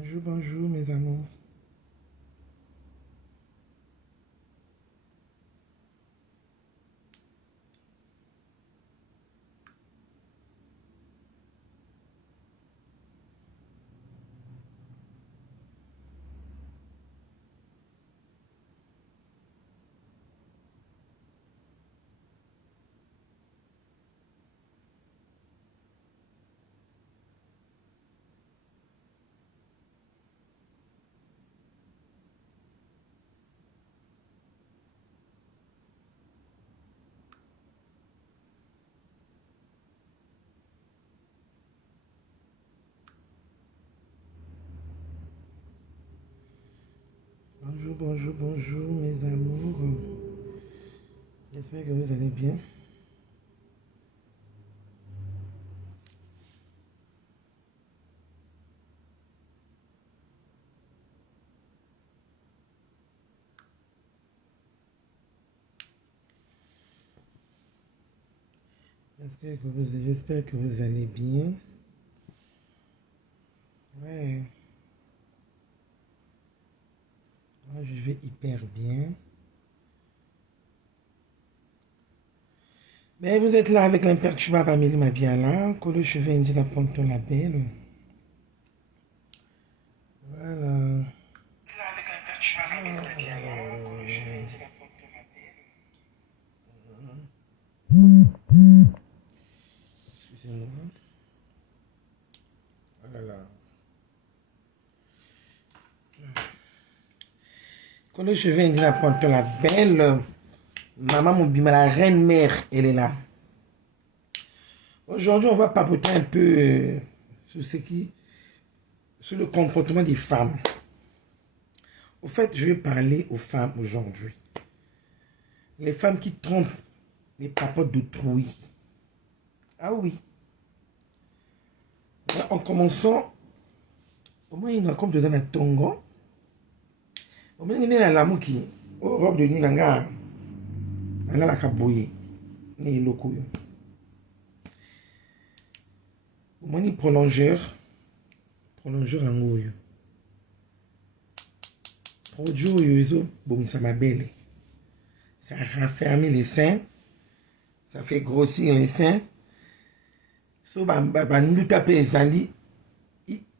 Bonjour, bonjour mes amours. Bonjour, bonjour, bonjour mes amours. J'espère que vous allez bien. J'espère que vous allez bien. Ouais. Moi, je vais hyper bien. Mais vous êtes là avec l'imperturbable Amélie Mabiala, que le cheveu indique la Ponto la belle. Voilà. Là avec l'imperturbable Amélie Mabiala, que le cheveu indique la Ponto la belle. Excusez-moi. Oh là là. Quand le cheveu indique la Ponto la belle, maman Mobima, la reine mère, elle est là. Aujourd'hui, on va papoter un peu sur le comportement des femmes. Au fait, je vais parler aux femmes aujourd'hui. Les femmes qui trompent les papotes d'autrui. Ah oui. En commençant, au moins il y a comme deux ans à Tongo. Au moins il y a l'amour qui, au robe de nuit, il y a la cabouille. Il y a le coup. Au moins il y a prolongeur en haut. Produit, bon, ça m'a belle. Ça raffermit les seins. Ça fait grossir les seins. So, nous taper les alliés.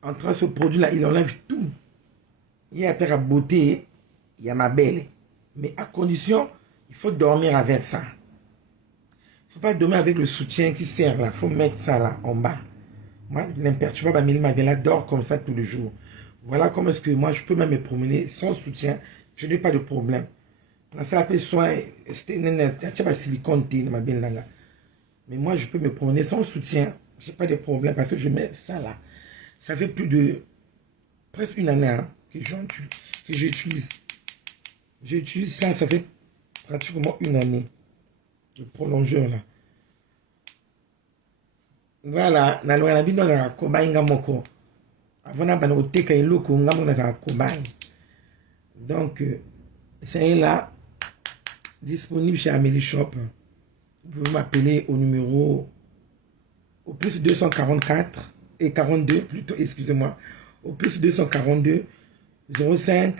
Entre ce produit-là, il enlève tout. Il y a à beauté, il y a ma belle. Mais à condition, il faut dormir avec ça. Il ne faut pas dormir avec le soutien qui sert là. Il faut mettre ça là, en bas. Moi, l'imperturbable Amélie Mabiala dort comme ça tous les jours. Voilà comment est-ce que moi, je peux même me promener sans soutien. Je n'ai pas de problème. Ça peut soin, c'était un silicone, ma belle là. Mais moi, je peux me promener sans soutien. Je n'ai pas de problème parce que je mets ça là. Ça fait plus de presque une année hein, que j'utilise. J'utilise ça, ça fait pratiquement une année. Le prolongeur là. Voilà, na loi na bino na kobai ngamoko. Avant na bana oteka eloko ngamo na za kobai. Donc c'est là disponible chez Amélie Shop. Vous pouvez m'appeler au numéro au plus 244 et 42 plutôt, excusez-moi, au plus 242 05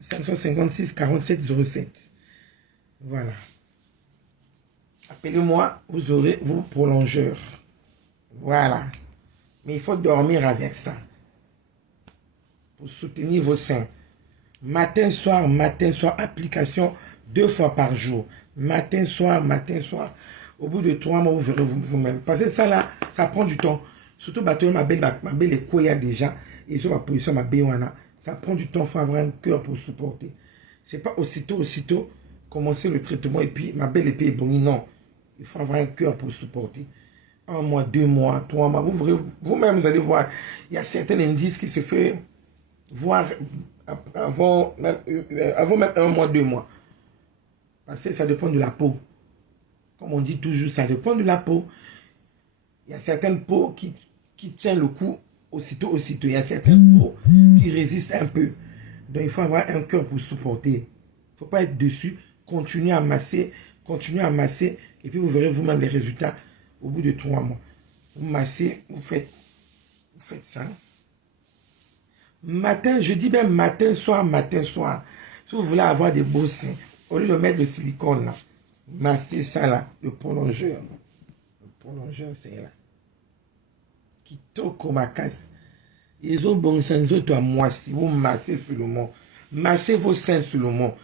556 47 07. Voilà. Appelez-moi, vous aurez vos prolongeurs. Voilà. Mais il faut dormir avec ça. Pour soutenir vos seins. Matin, soir, application 2 fois par jour. Matin, soir. Au bout de 3 mois, vous verrez vous-même. Parce que ça là, ça prend du temps. Surtout, ma belle est quoi déjà. Et sur ma position, ma belle, ça prend du temps. Il faut avoir un cœur pour supporter. C'est pas aussitôt, commencer le traitement et puis ma belle épée est bonne. Non. Il faut avoir un cœur pour supporter. 1 mois, 2 mois, 3 mois. Vous verrez, vous-même, vous allez voir. Il y a certains indices qui se font voir avant même 1 mois, 2 mois. Parce que ça dépend de la peau. Comme on dit toujours, ça dépend de la peau. Il y a certaines peaux qui tiennent le coup aussitôt. Il y a certaines peaux qui résistent un peu. Donc il faut avoir un cœur pour supporter. Il ne faut pas être dessus. Continuez à masser. Et puis vous verrez vous-même les résultats au bout de 3 mois. Vous massez, vous faites ça. Matin, je dis même matin, soir, matin, soir. Si vous voulez avoir des beaux seins, au lieu de mettre le silicone là, massez ça là, le prolongeur. Le prolongeur, c'est là. Kitoko Makasi. Ils ont bon sens à moi si vous massez sur le mont. Massez vos seins sur le mont.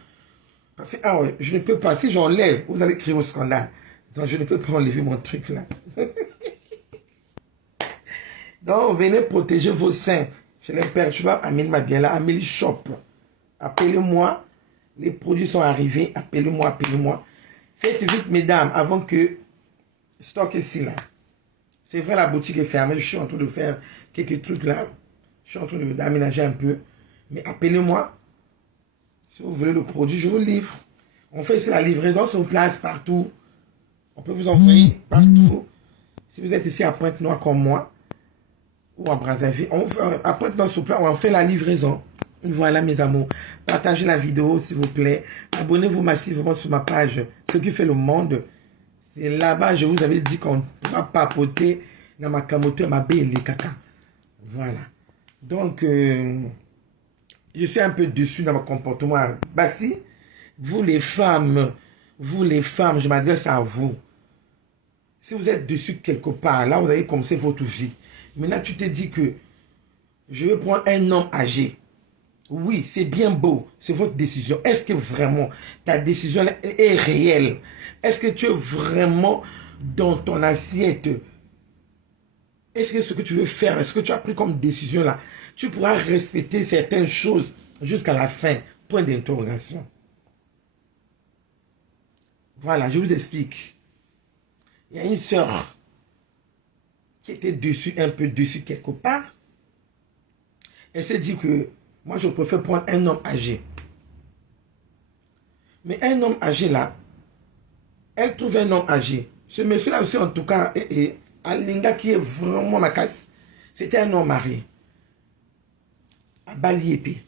Parce que, ah ouais, je ne peux pas. Si j'enlève, vous allez crier au scandale. Donc, je ne peux pas enlever mon truc là. Donc, venez protéger vos seins. Je les perds. Je vois Amélie bien là. Amélie Shop. Appelez-moi. Les produits sont arrivés. Appelez-moi, appelez-moi. Faites vite, mesdames, avant que stock ici là. C'est vrai, la boutique est fermée. Je suis en train de faire quelques trucs là. Je suis en train d'aménager un peu. Mais appelez-moi. Si vous voulez le produit, je vous le livre. On fait ici la livraison sur place partout. On peut vous envoyer partout. Si vous êtes ici à Pointe-Noire comme moi, ou à Brazzaville, à Pointe-Noire sur place, on fait la livraison. Voilà mes amours. Partagez la vidéo s'il vous plaît. Abonnez-vous massivement sur ma page. Ce qui fait le monde. C'est là-bas, je vous avais dit qu'on pourra papoter dans ma camoteur, ma belle les caca. Voilà. Donc, je suis un peu déçu dans mon comportement. Bah si, vous les femmes, je m'adresse à vous. Si vous êtes déçu quelque part, là vous avez commencé votre vie. Maintenant tu te dis que je vais prendre un homme âgé. Oui, c'est bien beau, c'est votre décision. Est-ce que vraiment ta décision est réelle? Est-ce que tu es vraiment dans ton assiette? Est-ce que ce que tu veux faire, est-ce que tu as pris comme décision là, tu pourras respecter certaines choses jusqu'à la fin? Point d'interrogation. Voilà, je vous explique. Il y a une sœur qui était dessus, un peu dessus quelque part. Elle s'est dit que moi je préfère prendre un homme âgé. Mais un homme âgé là, elle trouve un homme âgé. Ce monsieur là aussi en tout cas, Alinga qui est vraiment ma casse, c'était un homme marié. À Baliépé.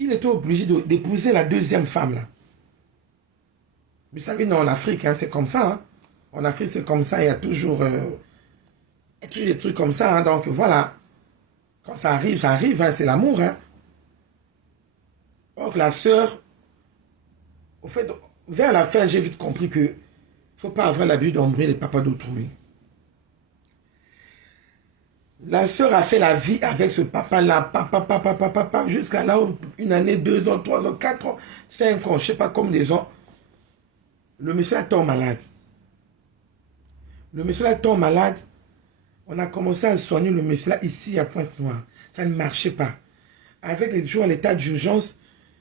Il était obligé d'épouser la deuxième femme là. Vous savez, non, en Afrique, hein, c'est comme ça. Hein. En Afrique, c'est comme ça. Il y a toujours des trucs comme ça. Hein, donc, voilà. Quand ça arrive, hein, c'est l'amour. Hein. Donc, la sœur, au fait, vers la fin, j'ai vite compris que ne faut pas avoir l'habitude d'embrouiller les papas d'autrui. La sœur a fait la vie avec ce papa-là, papa, jusqu'à là, une année, 2 ans, 3 ans, 4 ans, 5 ans, je ne sais pas combien des ans. Le monsieur est tombé malade. Le monsieur est tombé malade. On a commencé à soigner le monsieur là ici à Pointe-Noire. Ça ne marchait pas. Avec les jours à l'état d'urgence,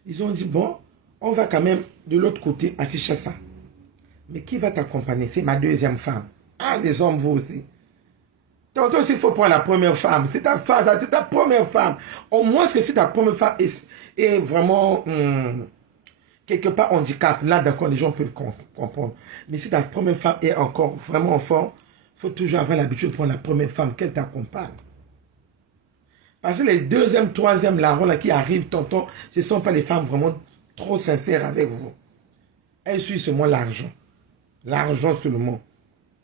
ils ont dit, bon, on va quand même de l'autre côté à Kinshasa. Mais qui va t'accompagner? C'est ma deuxième femme. Ah, les hommes, vous aussi. Tantôt, s'il faut prendre la première femme, c'est ta femme, c'est ta première femme. Au moins que si ta première femme est vraiment quelque part handicap, là d'accord, les gens peuvent comprendre. Mais si ta première femme est encore vraiment en forme, il faut toujours avoir l'habitude de prendre la première femme, qu'elle t'accompagne. Parce que les deuxième, troisième larrons là qui arrivent, tonton, ce ne sont pas les femmes vraiment trop sincères avec vous. Elles suivent seulement l'argent. L'argent seulement.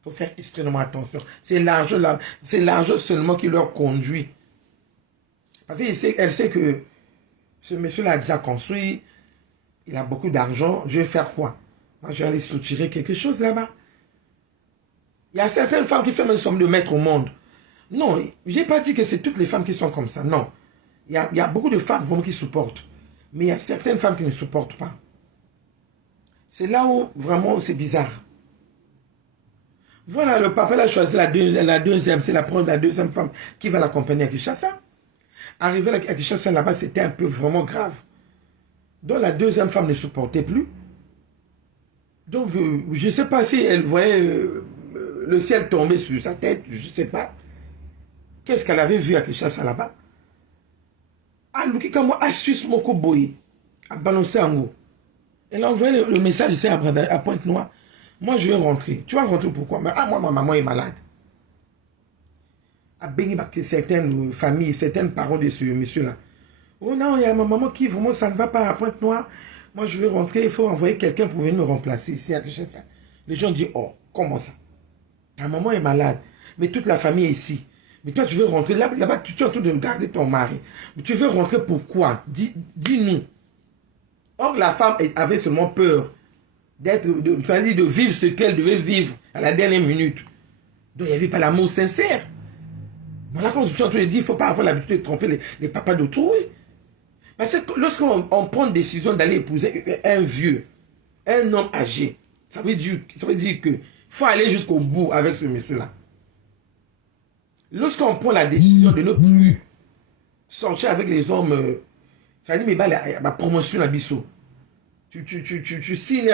Il faut faire extrêmement attention. C'est l'argent seulement qui leur conduit. Parce qu'elle sait que ce monsieur-là a déjà construit, il a beaucoup d'argent, je vais faire quoi? Moi, je vais aller soutirer quelque chose là-bas. Il y a certaines femmes qui font une somme de mettre au monde. Non, je n'ai pas dit que c'est toutes les femmes qui sont comme ça, non. Il y a beaucoup de femmes vraiment qui supportent. Mais il y a certaines femmes qui ne supportent pas. C'est là où vraiment c'est bizarre. Voilà, le papa a choisi la deuxième, c'est la deuxième femme qui va l'accompagner à Kinshasa. Arriver à Kinshasa là-bas, c'était un peu vraiment grave. Donc la deuxième femme ne supportait plus. Donc je ne sais pas si elle voyait le ciel tomber sur sa tête, je ne sais pas. Qu'est-ce qu'elle avait vu à Kinshasa là-bas? Ah, Lukikamo a suisse moko boye, a balancé en haut. Elle a envoyé le message ici à Pointe-Noire. Moi, je vais rentrer. Tu vas rentrer pourquoi? Mais, moi, ma maman est malade. À béni certaines familles, certaines parents de ce monsieur-là. Oh non, il y a ma maman qui, vraiment, ça ne va pas à Pointe-Noire. Moi, je vais rentrer, il faut envoyer quelqu'un pour venir me remplacer ici à Kinshasa. Les gens disent, oh, comment ça? Ta maman est malade, mais toute la famille est ici. Mais toi, tu veux rentrer là-bas, tu es en train de garder ton mari. Mais tu veux rentrer pourquoi? Dis-nous. Or, la femme avait seulement peur de vivre ce qu'elle devait vivre à la dernière minute. Donc, il n'y avait pas l'amour sincère. Voilà, comme je suis en train de dire, il ne faut pas avoir l'habitude de tromper les papas d'autrui. Parce que lorsqu'on prend une décision d'aller épouser un vieux, un homme âgé, ça veut dire qu'il faut aller jusqu'au bout avec ce monsieur-là. Lorsqu'on prend la décision de ne plus sortir avec les hommes, ça dit, mais ma promotion à Bissau. Tu signes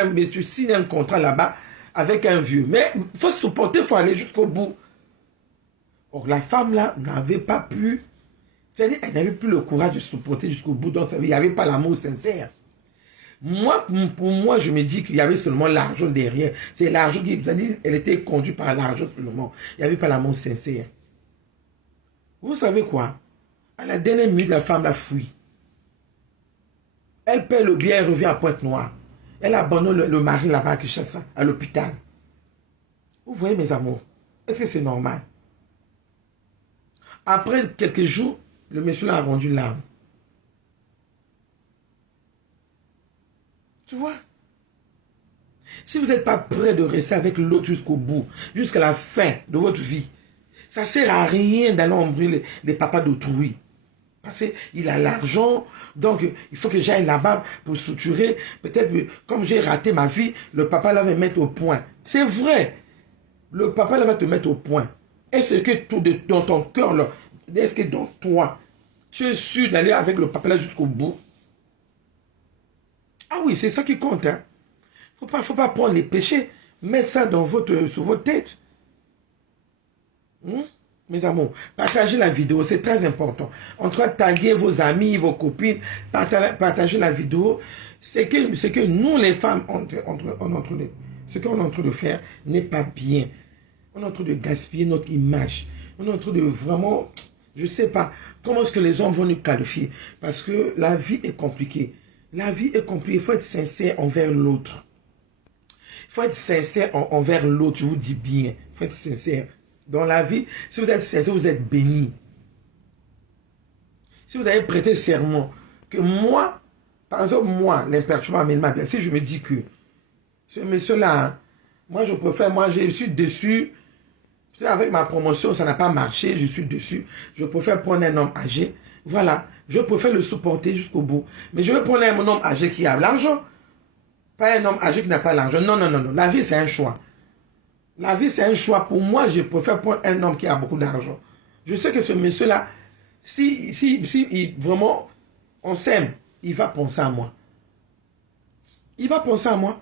un contrat là-bas avec un vieux. Mais il faut se supporter, il faut aller jusqu'au bout. Or, la femme là n'avait pas pu, c'est-à-dire, elle n'avait plus le courage de se supporter jusqu'au bout. Donc, il n'y avait pas l'amour sincère. Moi, pour moi, je me dis qu'il y avait seulement l'argent derrière. C'est l'argent qui, c'est-à-dire, elle était conduite par l'argent seulement. Il n'y avait pas l'amour sincère. Vous savez quoi? À la dernière minute, la femme l'a fui. Elle paie le bien, elle revient à Pointe-Noire. Elle abandonne le mari là-bas à Kinshasa, à l'hôpital. Vous voyez, mes amours, est-ce que c'est normal? Après quelques jours, le monsieur l'a rendu l'âme. Tu vois? Si vous n'êtes pas prêt de rester avec l'autre jusqu'au bout, jusqu'à la fin de votre vie, ça ne sert à rien d'aller embrouiller les papas d'autrui. Parce qu'il a l'argent, donc il faut que j'aille là-bas pour structurer. Peut-être que comme j'ai raté ma vie, le papa là va me mettre au point. C'est vrai. Le papa là va te mettre au point. Est-ce que dans ton cœur, là, est-ce que dans toi, tu es sûr d'aller avec le papa là jusqu'au bout? Ah oui, c'est ça qui compte. Hein. Faut pas prendre les péchés, mettre ça sur votre tête. Mes amours, partagez la vidéo, c'est très important. En tout cas, taguez vos amis, vos copines, partagez la vidéo. C'est que nous, les femmes, ce qu'on est en train de faire n'est pas bien. On est en train de gaspiller notre image. On est en train de vraiment, je ne sais pas, comment est-ce que les hommes vont nous qualifier. Parce que la vie est compliquée. La vie est compliquée. Il faut être sincère envers l'autre. Il faut être sincère envers l'autre, je vous dis bien. Il faut être sincère. Dans la vie, si vous êtes sincère, vous êtes béni. Si vous avez prêté serment, que moi, par exemple, moi, l'imperturbable Amélie Mabel, si je me dis que ce monsieur-là, moi je préfère, moi je suis dessus, avec ma promotion, ça n'a pas marché, je suis dessus, je préfère prendre un homme âgé, voilà, je préfère le supporter jusqu'au bout. Mais je veux prendre un homme âgé qui a l'argent, pas un homme âgé qui n'a pas l'argent. Non, non, non, non, la vie c'est un choix. La vie, c'est un choix. Pour moi, je préfère prendre un homme qui a beaucoup d'argent. Je sais que ce monsieur-là, si vraiment on s'aime, il va penser à moi. Il va penser à moi.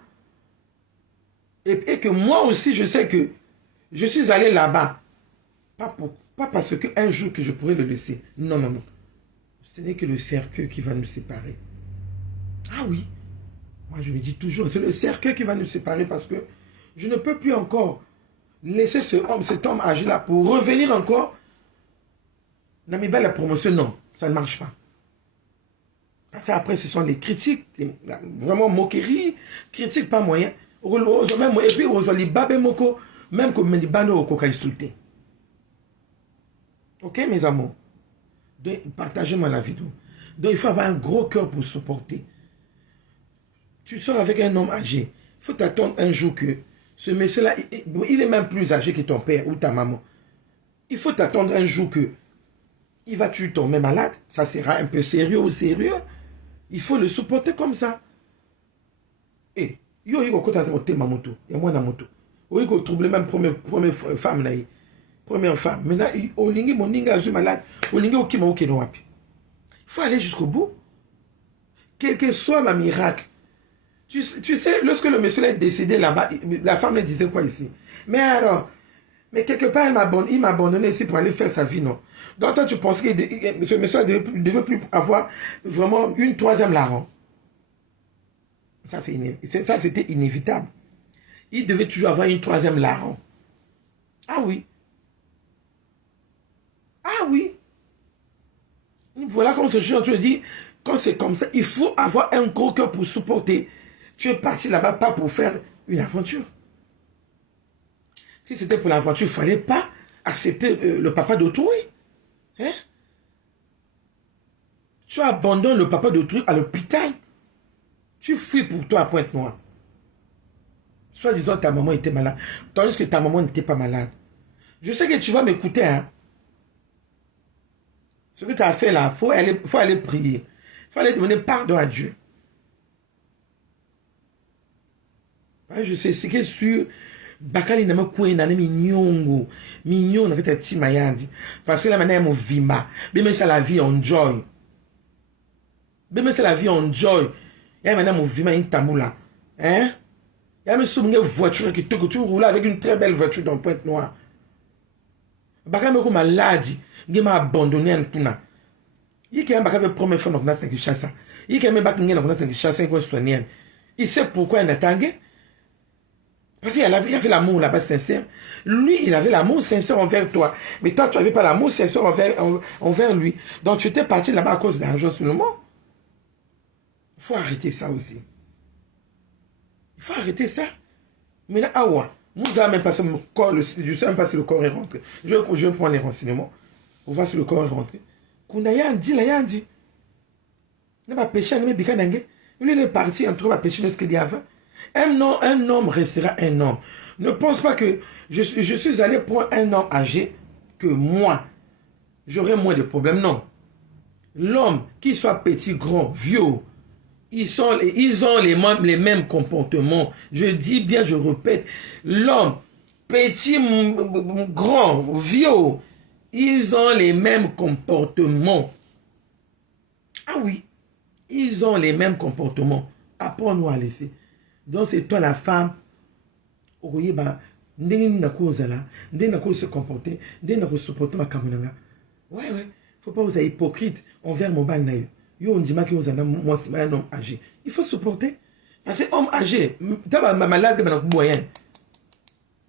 Et que moi aussi, je sais que je suis allé là-bas. Pas parce qu'un jour que je pourrais le laisser. Non, non, non. Ce n'est que le cercueil qui va nous séparer. Ah oui. Moi, je me dis toujours, c'est le cercueil qui va nous séparer parce que je ne peux plus encore laisser cet homme âgé là pour revenir encore. Namibel, la promotion, non, ça ne marche pas. Parce après, ce sont les critiques, vraiment moqueries, critiques pas moyen. Et puis, même comme les bano au coca insulté. Ok, mes amours? Partagez-moi la vidéo. Donc, il faut avoir un gros cœur pour supporter. Tu sors avec un homme âgé. Il faut t'attendre un jour que ce monsieur-là, il est même plus âgé que ton père ou ta maman. Il faut t'attendre un jour que il va tuer tomber malade. Ça sera un peu sérieux ou sérieux. Il faut le supporter comme ça. Et yo il y ma moto. Il y a moi dans la moto. Il faut troubler même première femme là. Première femme. Maintenant, olingi moninga est malade. Olingi okima okeno wapi. Il faut aller jusqu'au bout. Quel que soit ma miracle. Tu sais, lorsque le monsieur est décédé là-bas, la femme lui disait quoi ici? Mais alors, mais quelque part, il m'a abandonné ici pour aller faire sa vie, non? Donc toi, tu penses que ce monsieur ne devait plus avoir vraiment une troisième larron. Ça, c'était inévitable. Il devait toujours avoir une troisième larron. Ah oui. Ah oui. Voilà comme ce jeune te dit, quand c'est comme ça, il faut avoir un gros cœur pour supporter. Tu es parti là-bas pas pour faire une aventure. Si c'était pour l'aventure, il ne fallait pas accepter le papa d'autrui. Hein? Tu abandonnes le papa d'autrui à l'hôpital. Tu fuis pour toi à Pointe-Noire. Soit disant ta maman était malade, tandis que ta maman n'était pas malade. Je sais que tu vas m'écouter. Hein? Ce que tu as fait là, faut aller prier. Il faut aller demander pardon à Dieu. Je sais, c'est que sur Bakali n'a pas quoi n'a mignon na kata ti mayandi parce que la manière mon vima mais c'est la vie enjoy mais c'est la vie enjoy et maintenant mon vima in tamula hein il y a même une voiture qui te que tu roules avec une très belle voiture dans Pointe-Noire Bakali me malade il m'a abandonné en tuna il qui a Bakali première fois donc n'a que chassa il qui a même Bakali donc n'a que chassa quoi soigner il sait pourquoi il n'attendait. Parce qu'il avait l'amour là-bas sincère. Lui, il avait l'amour sincère envers toi. Mais toi, tu n'avais pas l'amour sincère envers lui. Donc, tu étais parti là-bas à cause d'argent seulement. Il faut arrêter ça aussi. Il faut arrêter ça. Mais là, ah ouais. Nous avons même passé le corps, je ne sais même pas si le corps est rentré. Je prends les renseignements. On va si le corps est rentré. Kundaya dit, là, il dit. Il n'a pas péché, il n'a pas péché. Lui, il est parti, il a péché ce qu'il y avait. Un homme restera un homme. Ne pense pas que je suis allé pour un homme âgé que moi, j'aurai moins de problèmes. Non. L'homme, qu'il soit petit, grand, vieux, ils ont les mêmes comportements. Je dis bien, je répète, l'homme, petit, grand, vieux, ils ont les mêmes comportements. Ah oui, ils ont les mêmes comportements. Apprends-nous à laisser. Donc c'est toi la femme, oye ba ndenge na cause là, ndenge na cause se comporter, ndenge na cause se supporter ma kamunanga. Ouais, faut pas vous être hypocrite envers mon bal naïf. Yo on dit que vous êtes moi c'est un homme âgé. Il faut supporter. Parce que homme âgé, t'as ma malade que ma moyenne.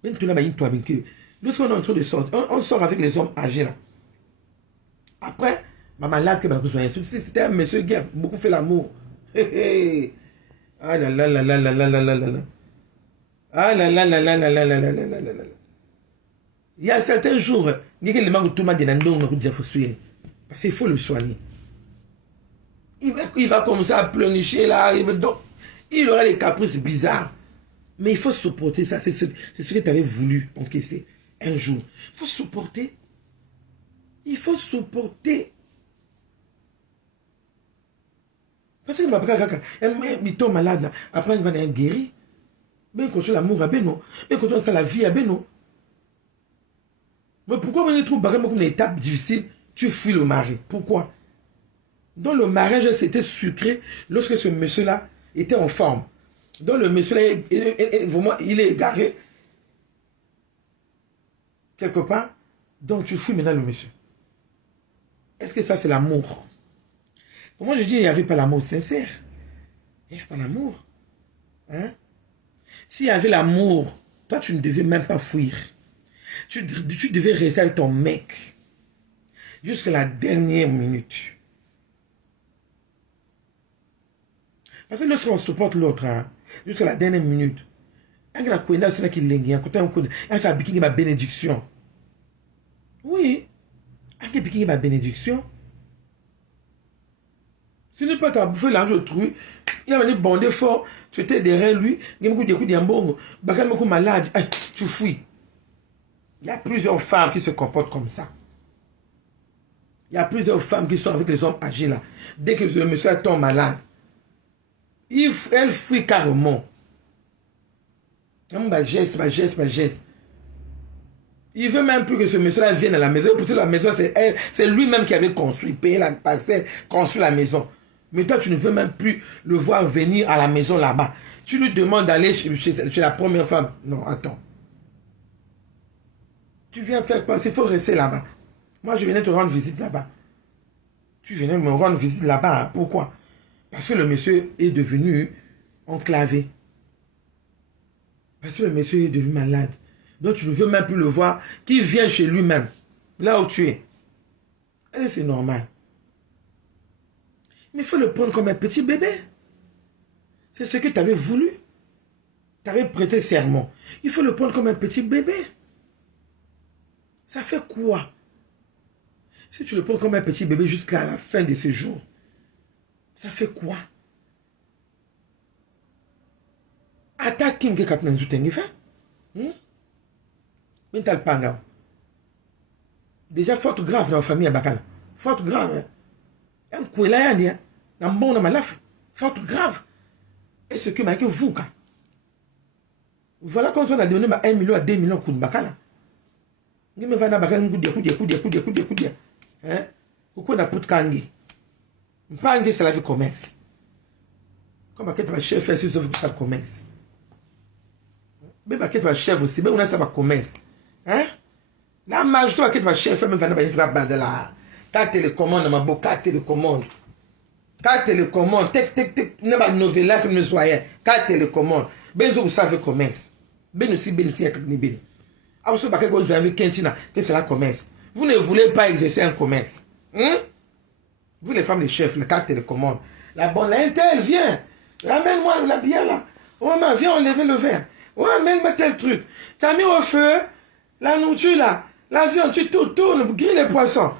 Même tout là bah toi bien que lorsqu'on est en train de sortir, on sort avec les hommes âgés là. Après ma malade que ma besoin. C'était un monsieur qui a beaucoup fait l'amour. Ah là là là là là là là là là. Ah là là là là là là là là là là là. Il y a certains jours, il y a des gens qui ont parce qu'il faut le soigner. Il va commencer à pleurnicher là. Il aura des caprices bizarres. Mais il faut supporter ça. C'est ce que tu avais voulu encaisser un jour. Il faut supporter. Il faut supporter. Parce que il tombe malade là. Après il va être guéri. Mais quand tu l'amour à Beno. Mais quand tu as la vie à Beno. Mais pourquoi on trouve comme une étape difficile, tu fuis le mari? Pourquoi? Dans le mariage, c'était sucré lorsque ce monsieur-là était en forme. Donc le monsieur-là, il est égaré quelque part. Donc tu fuis maintenant le monsieur. Est-ce que ça c'est l'amour? Pour moi je dis, il n'y avait pas l'amour sincère. Il n'y avait pas l'amour. Hein? S'il y avait l'amour, toi tu ne devais même pas fuir. Tu devais rester avec ton mec jusqu'à la dernière minute. Parce que lorsqu'on supporte l'autre, hein, jusqu'à la dernière minute, il y a une bénédiction. Oui, il y a une bénédiction. Ce n'est pas ta bouffé l'argent autrui. Il y a un bon fort, tu étais derrière lui, il y a beaucoup de malade, tu fuis. Il y a plusieurs femmes qui se comportent comme ça. Il y a plusieurs femmes qui sont avec les hommes âgés là. Dès que le monsieur tombe malade, elle fuit carrément. Geste. Il veut même plus que ce monsieur-là vienne à la maison. Pour la maison, c'est lui-même qui avait construit, payé la parcelle, construit la maison. Mais toi, tu ne veux même plus le voir venir à la maison là-bas. Tu lui demandes d'aller chez la première femme. Non, attends. Tu viens faire quoi? Il faut rester là-bas. Moi, je venais te rendre visite là-bas. Tu venais me rendre visite là-bas. Hein? Pourquoi? Parce que le monsieur est devenu enclavé. Parce que le monsieur est devenu malade. Donc, tu ne veux même plus le voir. Qui vient chez lui-même. Là où tu es. Et c'est normal. Mais il faut le prendre comme un petit bébé. C'est ce que tu avais voulu. Tu avais prêté serment. Il faut le prendre comme un petit bébé. Ça fait quoi? Si tu le prends comme un petit bébé jusqu'à la fin de ses jours, ça fait quoi? Attaque Kim ke katnan zoutengi fait? Mental panga. Déjà faute grave dans la famille à Bakala. Faute grave. Un coup là y a un bon dans ma laf. Faute grave. Et ce que m'a que vous ka. Voilà qu'on soit a donné 1 million à 2 millions de Bakala. Ni me va na Bakala coup. Hein? Pourquoi na put kangi? Mpangi c'est la vie commerce. Comme Bakala va chef faire si sauf que ça commerce. Mais Bakala va chef aussi, mais on a ça va commerce. Hein? La majorité va être chef, même va pas de la. 4 télécommandes, ma beau 4 télécommandes. 4 télécommandes, tek, ne pas novella, c'est ne soyez. 4 télécommandes. Ben, vous savez commerce. Ben aussi, avec ni ben. Alors, ce que vous avez Kentina, que c'est la commerce. Vous ne voulez pas exercer un commerce. Vous, les femmes, les chefs, les 4 télécommandes. La bonne, elle vient. Ramène-moi la bière là. Oh, maman, viens enlever le verre. Oh, amène-moi tel truc. Tu as mis au feu la nourriture là. La viande, tu tournes, grille les poissons.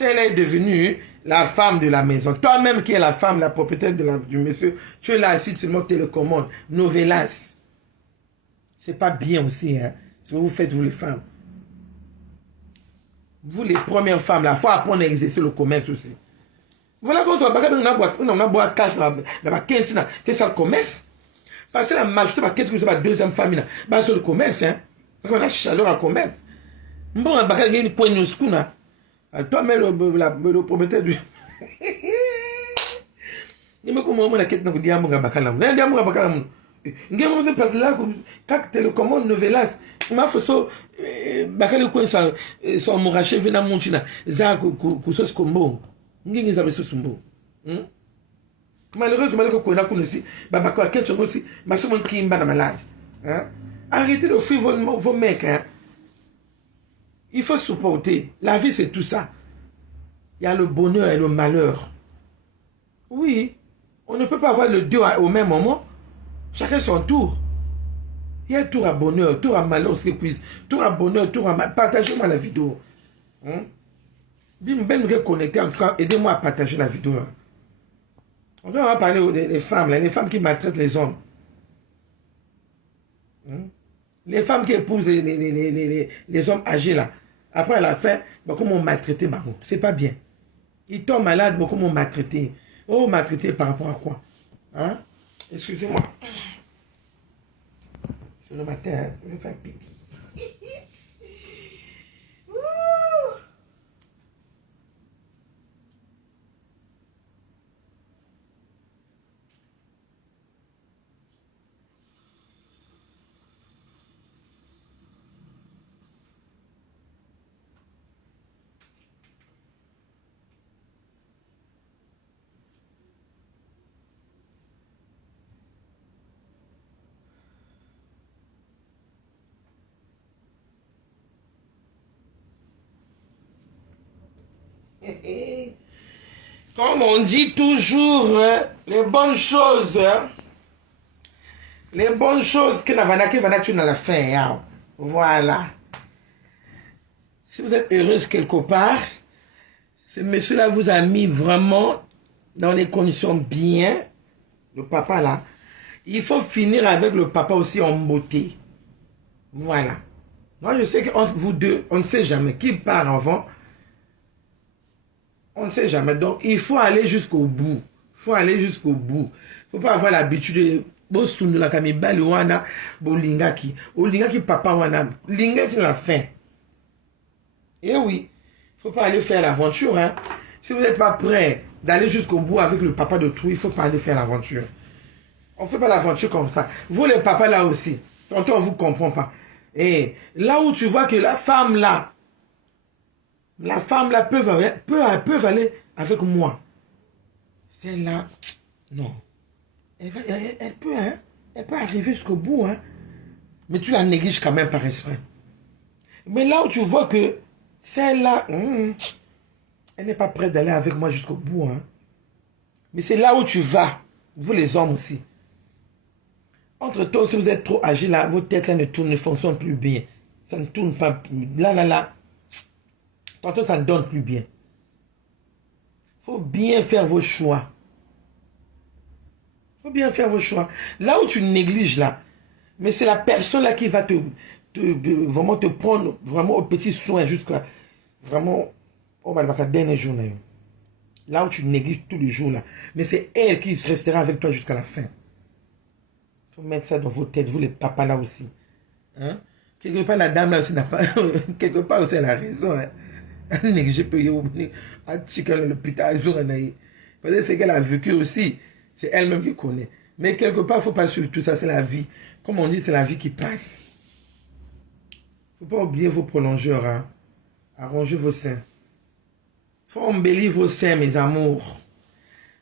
Elle est devenue la femme de la maison. Toi-même qui es la femme, la propriétaire du monsieur, tu es là assis seulement télécommande, novelas. C'est pas bien aussi, hein. Ce que vous faites, vous les femmes. Vous les premières femmes, il faut apprendre à exercer le commerce aussi. Voilà qu'on soit on a boire casse là, que ça le commerce. Parce que la majorité va quelque chose la deuxième famille là, sur le commerce, hein. Parce qu'on a chaleur à commerce. Bon, on va gagner une poignée de secours là. Toi-même, le propriétaire du. Il me comment on a quitté notre diamant à Bakalam. Un diamant à Bakalam. Il y a un peu là, quand télécommande novelas, il m'a fait ça. Bakal quoi ça, son mouraché vient à Monchina. Zak, Koussos Combo. Il y a un Sombo. Malheureusement, qu'on a connu, Babako, quelque chose aussi, ma somme qui est malade. Arrêtez de fuir vos mecs. Il faut supporter. La vie, c'est tout ça. Il y a le bonheur et le malheur. Oui, on ne peut pas avoir les deux au même moment. Chacun son tour. Il y a tour à bonheur, tour à malheur, tour à bonheur, tour à malheur. Partagez-moi la vidéo. Bim, ben, nous reconnecter. En tout cas, aidez-moi à partager la vidéo. On va parler des femmes, les femmes qui maltraitent les hommes. Les femmes qui épousent les hommes âgés là. Après, à la fin, comment on maltraité, c'est pas bien. Ils tombent malades, comment on maltraité. Oh, maltraité par rapport à quoi? Hein? Excusez-moi. C'est le matin, hein? Je vais faire pipi. Comme on dit toujours, hein, les bonnes choses que tu n'as la fin. Hein. Voilà. Si vous êtes heureuse quelque part, ce monsieur-là vous a mis vraiment dans les conditions bien. Le papa là. Il faut finir avec le papa aussi en beauté. Voilà. Moi je sais qu'entre vous deux, on ne sait jamais qui part avant. On ne sait jamais. Donc, il faut aller jusqu'au bout. Il faut aller jusqu'au bout. Il ne faut pas avoir l'habitude de... Bosundu la kamibali wana, bolingaki. Olingaki papa wana. Lingaki la fin. Et oui. Il ne faut pas aller faire l'aventure. Hein. Si vous n'êtes pas prêt d'aller jusqu'au bout avec le papa de tout, il ne faut pas aller faire l'aventure. On ne fait pas l'aventure comme ça. Vous, les papas là aussi. Tantôt, on ne vous comprend pas. Et là où tu vois que la femme là peut aller avec moi. Celle-là, non. Elle peut, hein. Elle peut arriver jusqu'au bout, hein. Mais tu la négliges quand même par esprit. Mais là où tu vois que celle-là, elle n'est pas prête d'aller avec moi jusqu'au bout, hein. Mais c'est là où tu vas, vous les hommes aussi. Entre-temps, si vous êtes trop âgés là, vos têtes là ne fonctionnent plus bien. Ça ne tourne pas. Là. Tantôt, ça ne donne plus bien. Il faut bien faire vos choix. Il faut bien faire vos choix. Là où tu négliges, là, mais c'est la personne là qui va vraiment te prendre vraiment au petit soin jusqu'à vraiment au dernier jour. Là où tu négliges tous les jours, là. Mais c'est elle qui restera avec toi jusqu'à la fin. Il faut mettre ça dans vos têtes, vous les papas là aussi. Hein? Quelque part, la dame là aussi n'a pas. Quelque part aussi, elle a raison. Hein? J'ai payé au l'hôpital jour en aïe. Parce que c'est qu'elle a vécu aussi. C'est elle-même qui connaît. Mais quelque part, il ne faut pas suivre tout ça, c'est la vie. Comme on dit, c'est la vie qui passe. Il ne faut pas oublier vos prolongeurs. Hein? Arrangez vos seins. Il faut embellir vos seins, mes amours.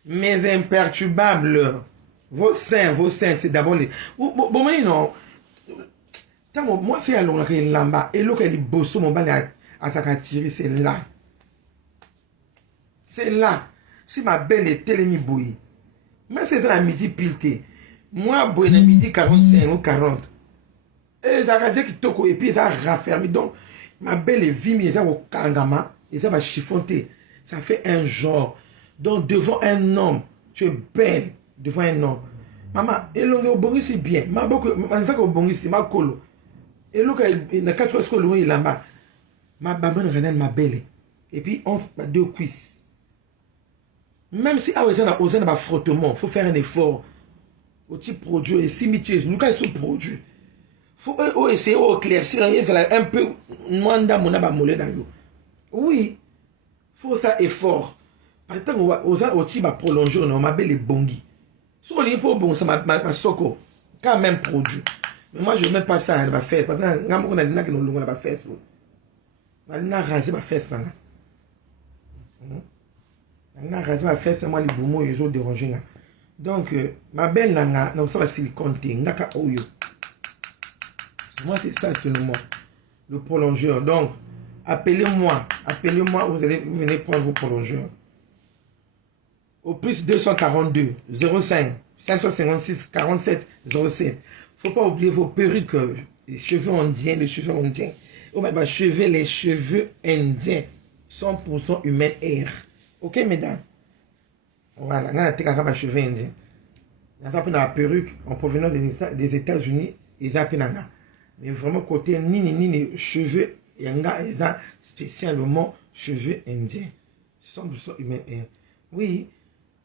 Mes imperturbables. Vos seins, c'est d'abord les... Bon, non. Moi, c'est alors que là-bas. Et là, il bosse, mon ban à sa tiré, c'est là. C'est là. Si ma belle est tellement bouillie. Mais c'est ça à midi pilté. Moi, bouillie à midi 45 ou 40. Et ça a dit et puis ça a raffermi. Donc, ma belle est vimée, ça au kangama, et ça va chiffonter. Ça fait un genre. Donc, devant un homme, tu es belle devant un homme. Maman, et l'on est au bon ici bien. Ma beaucoup, ma au bon ici, ma colo. Et l'on est na 4 fois loin là-bas. Ma maman regarde ma belle. Et puis, on a 2 cuisses. Même si on a un frottement, il faut faire un effort. Au petit produit, et si tu es, nous, quand ils sont produits, il faut essayer d'éclaircir un peu. Oui, il faut ça effort. Par exemple, on va prolonger, on va les bongi. Si on n'est pas bon, ça m'a soko. Quand même produit. Mais moi, je ne mets pas ça à ma fesse. Parce que on a dit que nous avons fait. On a rasé ma fesse. On a rasé ma fesse, moi, les boumons, ils ont dérangé. Donc, ma belle, ça va silicone. Moi, c'est ça seulement. Le prolongeur. Donc, appelez-moi, vous venez prendre vos prolongeurs. Au plus 242 05 556 47 07. Il ne faut pas oublier vos perruques, les cheveux indiens, les cheveux indiens. 100% humain air. Ok, mesdames? Voilà, on a des cheveux indiens. On a la perruque en provenance des États-Unis, ils ont mais vraiment côté ni cheveux, il y a spécialement cheveux indiens. 100% humain air. Oui.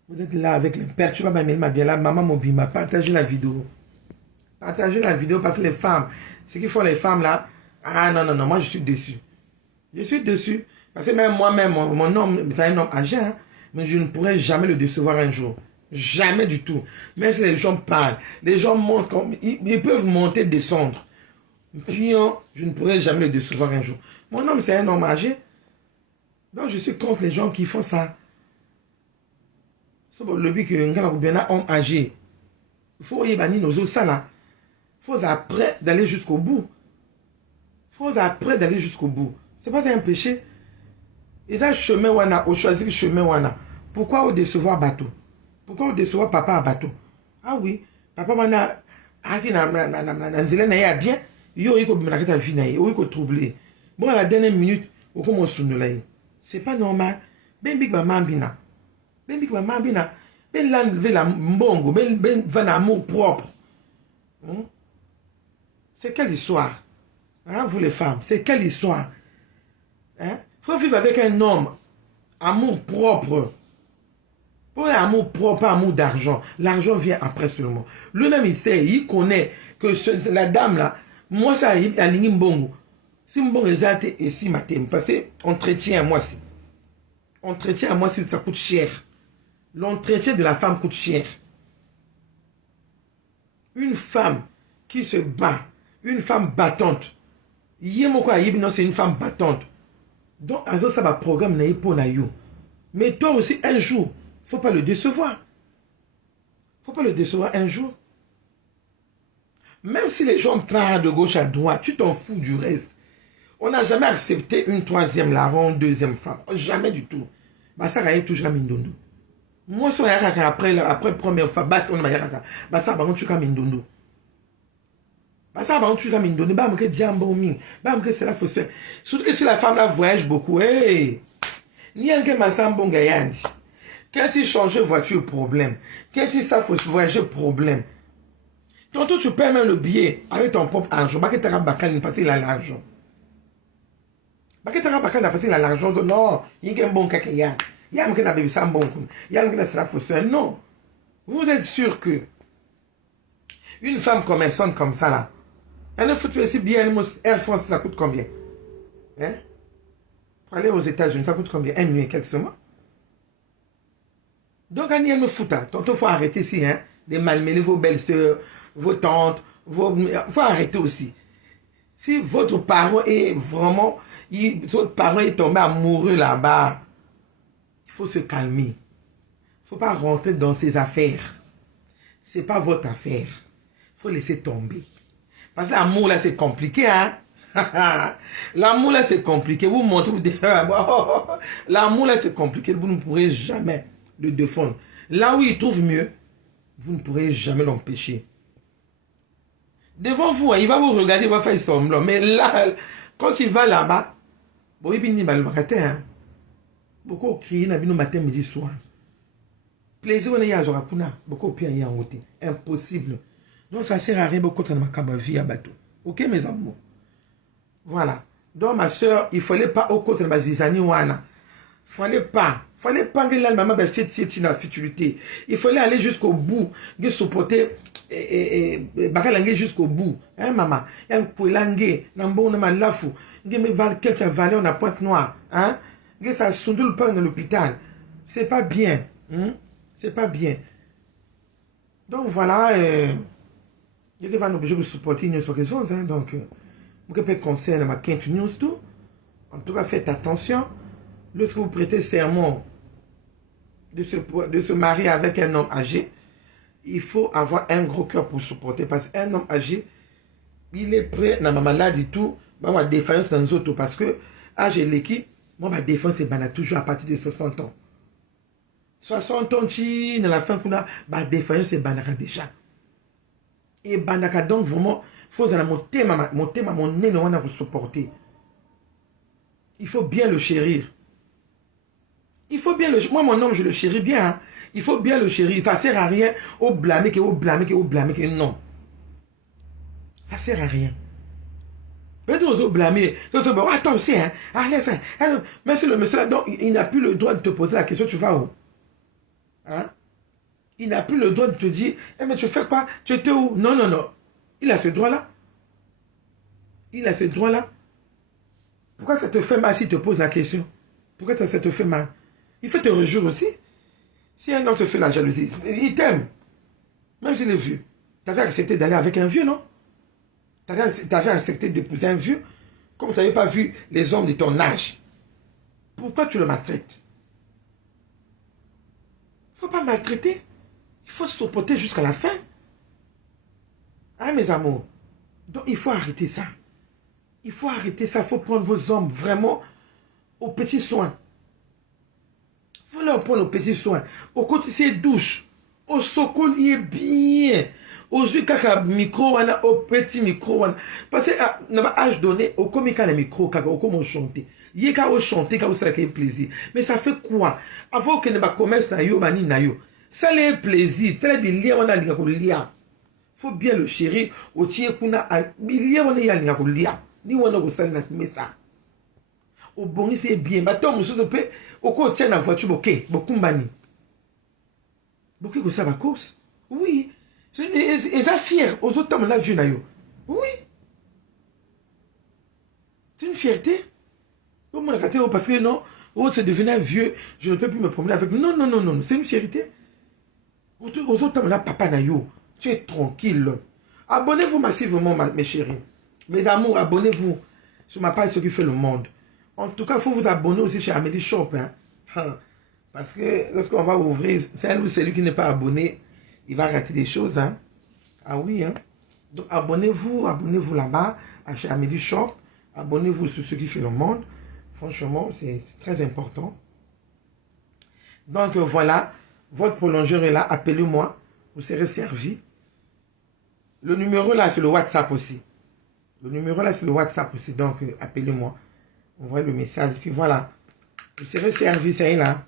Vous êtes là avec l'imperturbable bien là, maman Mobima, partagez la vidéo. Partagez la vidéo parce que les femmes, ce qu'ils font les femmes là, ah non, moi je suis déçu. Je suis déçu. Parce que même moi-même, mon homme, c'est un homme âgé, hein, mais je ne pourrais jamais le décevoir un jour. Jamais du tout. Mais si les gens parlent, les gens montent, ils peuvent monter, descendre. Puis je ne pourrais jamais le décevoir un jour. Mon homme, c'est un homme âgé. Donc je suis contre les gens qui font ça. Le but que un homme âgé, il faut y bannir nos ça là. Il faut après d'aller jusqu'au bout. Il faut après d'aller jusqu'au bout. C'est pas un péché. Et ça, chemin wana, on choisit le chemin wana. Pourquoi on décevoir bateau? Pourquoi on décevoir papa à bateau? Ah oui, papa mana, nzela na ya bien, yo iko bimana ta vie na yo iko troublé. Bon à la dernière minute, on commence à nous. C'est pas normal. Ben big maman bina. Ben big maman bina. Ben l'enlever la mbongo, ben van amour propre. C'est quelle histoire? Hein, vous les femmes, c'est quelle histoire? Hein? Faut vivre avec un homme. Amour propre. Pas un amour propre, pas amour d'argent. L'argent vient après seulement. Lui-même, il sait, il connaît que la dame là, moi ça arrive à l'Imbongo. Si Mbongo est et si matin, parce que entretien à moi, si. Entretien à moi, si ça coûte cher. L'entretien de la femme coûte cher. Une femme qui se bat, une femme battante. C'est une femme battante. Donc, ça va programme pour you. Mais toi aussi, un jour, il ne faut pas le décevoir. Il ne faut pas le décevoir un jour. Même si les gens parlent de gauche à droite, tu t'en fous du reste. On n'a jamais accepté une troisième larron, une deuxième femme. Jamais du tout. Ça va être toujours à Mindondo. Moi, si on après première femme, on a ça va être toujours à Mindondo. Bah ça, bah, tu vas me donner, bah, que diambo, bah, que c'est la fausse. Surtout que si la femme là voyage beaucoup, hey, ni un que ma femme bon gagnant. Quand il change de voiture, problème. Quand il ça faut voyager, problème. Tantôt tu paies même le billet avec ton propre argent. Bah, que tu as bacal, parce qu'il a l'argent. Bah, que tu as bacal, parce qu'il a l'argent. Non, il y a un bon caca. Il y a un qui a bébé, ça bon. Il y a un qui a ça fausse. Non. Vous êtes sûr que une femme commerçante comme ça là, elle ne fout aussi bien, Air France, ça coûte combien? Hein? Pour aller aux États-Unis, ça coûte combien? Un nuit, quelques mois. Donc, elle me fout. Tantôt, il faut arrêter ici, hein, de malmener vos belles-sœurs, vos tantes, il faut arrêter aussi. Si votre parent est vraiment, votre parent est tombé amoureux là-bas, il faut se calmer. Il ne faut pas rentrer dans ses affaires. Ce n'est pas votre affaire. Il faut laisser tomber. Parce que l'amour là, c'est compliqué, hein. L'amour là, c'est compliqué. Vous montrez, l'amour là, c'est compliqué. Vous ne pourrez jamais le défendre. Là où il trouve mieux, vous ne pourrez jamais l'empêcher. Devant vous, il va vous regarder, il va faire semblant. Mais là, quand il va là-bas, bon, il va le matin. Beaucoup crier, il y matin, midi, soir. Plaisir, on est à Zorakuna. Beaucoup pire, il y a un impossible. Donc, ça sert à rien beaucoup de ma vie à bateau. Ok, mes amours? Voilà. Donc, ma soeur, il ne fallait pas au côté de ma zizani wana. Fallait pas que la maman ben c'est la futilité. Il fallait aller jusqu'au bout, de supporter bakalangue jusqu'au bout. Hein maman, un poulangue, nambo na malafu, nge me val ketcha valé on a Pointe Noire, hein? Nge ça sundul pas dans l'hôpital. C'est pas bien, hein? C'est pas bien. Donc voilà, je vais nous obliger de supporter une autre raison, hein, donc je peux conseiller ma quinte news tout. En tout cas, faites attention. Lorsque vous prêtez serment de se marier avec un homme âgé, il faut avoir un gros cœur pour supporter. Parce qu'un homme âgé, il est prêt dans ma maladie tout, ma défense dans les autres. Parce que âge et l'équipe, moi, ma défense est toujours à partir de 60 ans. 60 ans, dans la fin, ma défense est banaka déjà. Et banaka, donc vraiment, il faut mon thème, mon nez, on a pour supporter. Il faut bien le chérir. Il faut bien le... Moi, mon homme, je le chéris bien. Hein. Il faut bien le chérir. Ça ne sert à rien au blâmer, non. Ça ne sert à rien. Peut-être aux blâmer. Attends, c'est hein. Allez, ça. Mais si le monsieur, donc, il n'a plus le droit de te poser la question, tu vas où? Hein? Il n'a plus le droit de te dire, mais tu fais quoi? Tu étais où? Non, non, non. Il a ce droit-là. Il a ce droit-là. Pourquoi ça te fait mal s'il te pose la question? Pourquoi ça te fait mal? Il faut te réjouir aussi. Si un homme te fait la jalousie, il t'aime. Même s'il est vieux. Tu avais accepté d'aller avec un vieux, non? Tu avais accepté d'épouser un vieux, comme tu n'avais pas vu les hommes de ton âge. Pourquoi tu le maltraites? Il ne faut pas maltraiter. Il faut se supporter jusqu'à la fin. Hein, mes amours? Donc, il faut arrêter ça. Il faut arrêter ça. Il faut prendre vos hommes vraiment aux petits soins. Il faut leur prendre aux petits soins. Au quotidien, douche. Au socolier bien. Aux yeux, kaka micro, au petit micro. Parce que, dans l'âge donné, au comica les micros, kaka, au comment chanter. Il y a qu'à chanter, qu'à ça fait plaisir. Mais ça fait quoi? Avant que ne pas commerce na yo, mani na yo. Ça les plaisir. Ça les liens, on a l'ia. Faut bien le chérir. Au tiers, qu'on a, liens, on a l'ia. Ni on a au sal na ça. Au bon, c'est bien. Maintenant, monsieur, je peux, au quoi tient la voiture, ok, beaucoup mbani. Beaucoup que ça va cause. Oui. Ils sont fiers. Aux autres, on l'a vu, nayo. Oui. C'est une fierté. Parce que non, c'est devenu un vieux, je ne peux plus me promener avec. Non, non, non, non, c'est une fierté. Aux autres, on l'a papa, nayo. Tu es tranquille. Abonnez-vous massivement, mes chéris. Mes amours, abonnez-vous sur ma page Ce qui fait le monde. En tout cas, il faut vous abonner aussi chez Amélie Shop. Hein. Parce que lorsqu'on va ouvrir, c'est lui qui n'est pas abonné, il va rater des choses. Hein. Ah oui. Hein. Donc abonnez-vous là-bas, chez Amélie Shop. Abonnez-vous sur Ce qui fait le monde. Franchement, c'est très important. Donc voilà, votre prolongeur est là. Appelez-moi, vous serez servi. Le numéro là, c'est le WhatsApp aussi. Le numéro là, c'est le WhatsApp aussi. Donc, appelez-moi. Envoyez le message. Puis voilà. Vous serez servi, ça est là.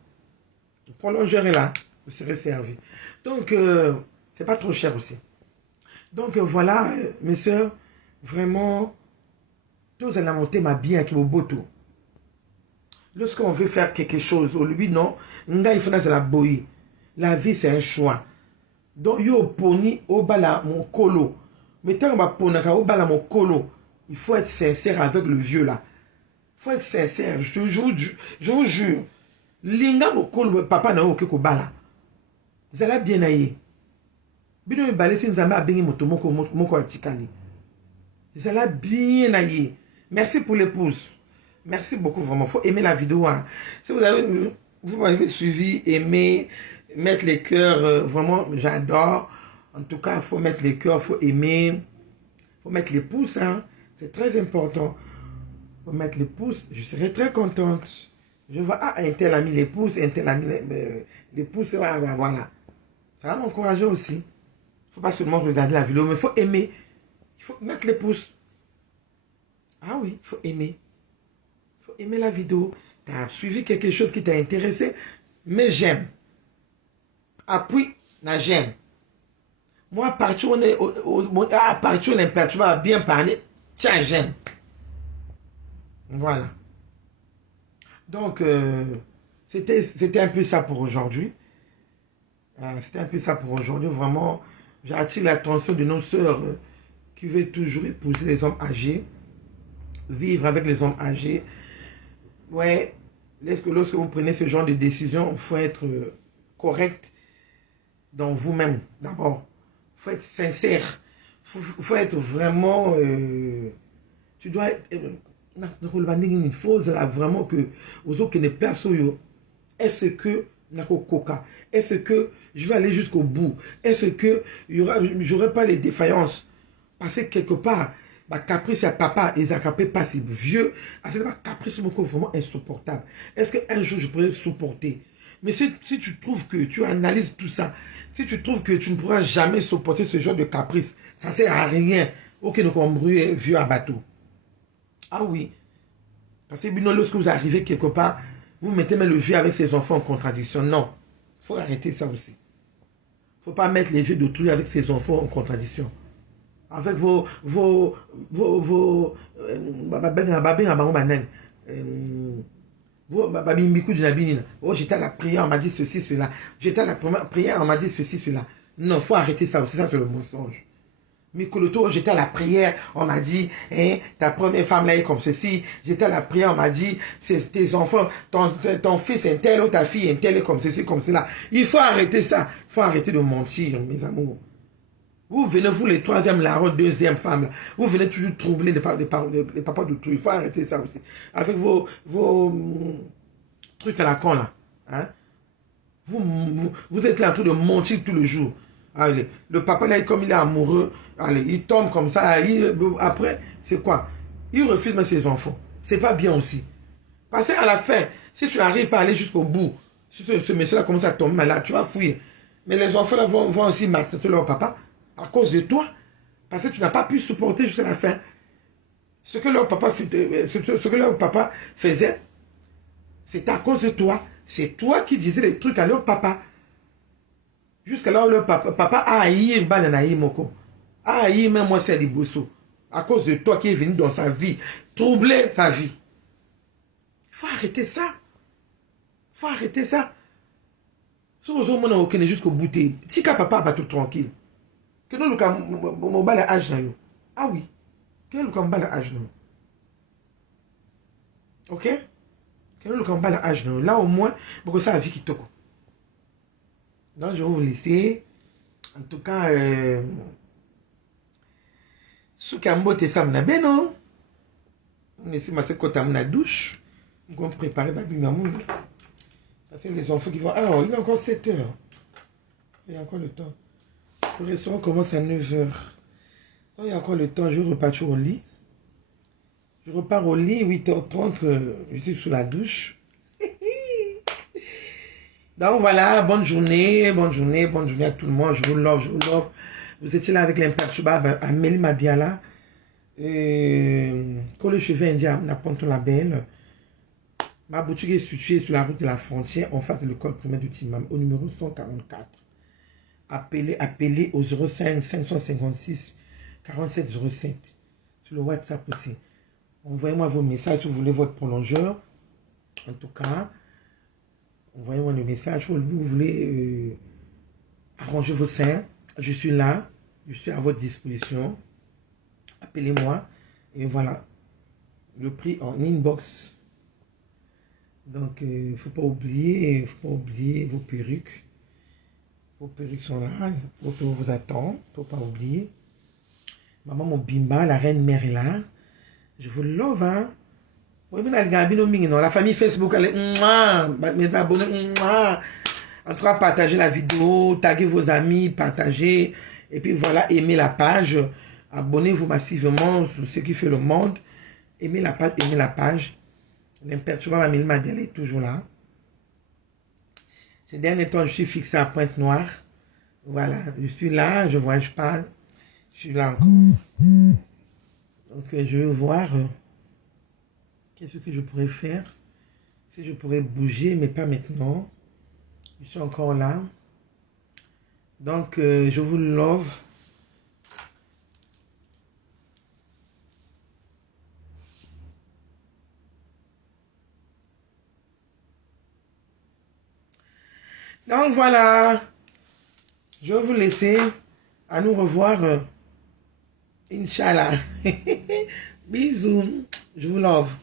Le prolongeur est là. Vous serez servi. Donc, c'est pas trop cher aussi. Donc, voilà, mes soeurs. Vraiment, tous allez monter ma bien qui est au beau tout. Lorsqu'on veut faire quelque chose, au lui, non, il faut la boyer. La vie, c'est un choix. Donc, yo poni au bala mon colo. Mais tant que ponaka au bala mon colo, il faut être sincère avec le vieux là. Il faut être sincère. Je vous jure. Linga mon colo, papa n'a aucun bala. Vous allez bien aïe. Bino me balé si nous avons abîmé mon atikali. Vous allez bien aïe. Merci pour l'épouse. Merci beaucoup vraiment. Il faut aimer la vidéo. Hein. Si vous m'avez suivi, aimé, mettre les cœurs, vraiment, j'adore. En tout cas, il faut mettre les cœurs, il faut aimer. Il faut mettre les pouces, hein. C'est très important. Il faut mettre les pouces. Je serai très contente. Je vois, ah, un tel a mis les pouces, un tel a mis les pouces. Voilà. Ça va m'encourager aussi. Il ne faut pas seulement regarder la vidéo, mais il faut aimer. Il faut mettre les pouces. Ah oui, il faut aimer. Il faut aimer la vidéo. Tu as suivi quelque chose qui t'a intéressé, mais j'aime. Appuie, na j'aime. Moi, à partir où tu vas bien parler, tiens, j'aime. Voilà. Donc, c'était un peu ça pour aujourd'hui. C'était un peu ça pour aujourd'hui. Vraiment, j'attire l'attention de nos sœurs qui veulent toujours épouser les hommes âgés, vivre avec les hommes âgés. Ouais, lorsque vous prenez ce genre de décision, il faut être correct dans vous-même d'abord. Il faut être sincère. Il faut être vraiment... tu dois être... il faut vraiment que vous autres ne personne. Est-ce que est-ce que je vais aller jusqu'au bout? Est-ce que j'aurai pas les défaillances? Parce que quelque part, ma caprice à papa et Zakapé pas si vieux, c'est ma caprice vraiment insupportable. Est-ce qu'un jour je pourrais supporter? Mais si tu trouves que tu analyses tout ça, si tu trouves que tu ne pourras jamais supporter ce genre de caprice, ça ne sert à rien. Ok, donc on brûle vieux à bateau. Ah oui. Parce que lorsque vous arrivez quelque part, vous mettez même le vieux avec ses enfants en contradiction. Non. Il faut arrêter ça aussi. Il ne faut pas mettre les vieux d'autrui avec ses enfants en contradiction. Avec j'étais à la prière, on m'a dit ceci, cela. J'étais à la prière, on m'a dit ceci, cela. Non, il faut arrêter ça aussi, ça c'est le mensonge. Mikoloto, j'étais à la prière, on m'a dit, hein, ta première femme là est comme ceci. J'étais à la prière, on m'a dit, tes enfants, ton fils est tel ou ta fille est telle comme ceci, comme cela. Il faut arrêter ça. Il faut arrêter de mentir, mes amours. Vous venez, vous les troisième larron, deuxième femme, là. Vous venez toujours troubler les papas de tout. Il faut arrêter ça aussi. Avec vos trucs à la con là. Hein? Vous êtes là en train de mentir tout le jour. Allez, le papa là, comme il est amoureux, allez, il tombe comme ça. Après, c'est quoi? Il refuse même ses enfants. C'est pas bien aussi. Parce qu'à la fin, si tu arrives à aller jusqu'au bout, si ce monsieur-là commence à tomber malade, tu vas fuir. Mais les enfants là vont aussi maltraiter leur papa à cause de toi. Parce que tu n'as pas pu supporter jusqu'à la fin. Ce que leur papa faisait, c'est à cause de toi. C'est toi qui disais les trucs à leur papa. Jusqu'à là, le papa a haï Bananaï Moko. A haï même moi, c'est Liboso. À cause de toi qui est venu dans sa vie, troubler sa vie. Il faut arrêter ça. Il faut arrêter ça. Si vous avez jusqu'au bout, si papa va tout tranquille. Que nous, nous avons âge. Ah oui. Que nous avons âge. Ok? Que nous avons âge. Là, au moins, pour que ça a vie qui toque. Donc, je vais vous laisser. En tout cas, ce qui a mboté ça, c'est non. On essaie de se côté à la douche. On va préparer baby maman. Ça fait les enfants qui vont. Ah, il est encore 7 heures. Il y a encore le temps. Le restaurant commence à 9 heures. Donc, il y a encore le temps. Je repars au lit. Je repars au lit, 8h30. Je suis sous la douche. Donc voilà, bonne journée à tout le monde. Je vous love, je vous love. Vous étiez là avec l'imperturbable Amélie Mabiala. Quand le cheveu indien n'a pas ton label. Ma boutique est située sur la route de la frontière, en face de l'école primaire du Timam, au numéro 144. Appelez au 05 556 47 07. Sur le WhatsApp aussi. Envoyez-moi vos messages si vous voulez votre prolongeur. En tout cas, envoyez-moi le message si vous voulez arranger vos seins. Je suis là. Je suis à votre disposition. Appelez-moi. Et voilà. Le prix en inbox. Donc, il ne faut pas oublier vos perruques. Vos perruques sont là. Vos perruques vous attendent. Il ne faut pas oublier. Maman Mobimba, la reine mère est là. Je vous love, hein. La famille Facebook, elle est... Mes abonnés, en tout cas, partagez la vidéo, taguez vos amis, partagez. Et puis voilà, aimez la page. Abonnez-vous massivement sur ce qui fait le monde. Aimez la page, aimez la page. L'imperturbable Amélie Mabiala est toujours là. Ces derniers temps, je suis fixé à Pointe-Noire. Voilà, je suis là, je ne voyage pas. Je suis là encore. Donc, je vais voir qu'est-ce que je pourrais faire. Si je pourrais bouger, mais pas maintenant. Je suis encore là. Donc, je vous love. Donc, voilà. Je vais vous laisser. À nous revoir. Inch'Allah. Bisous. Je vous love.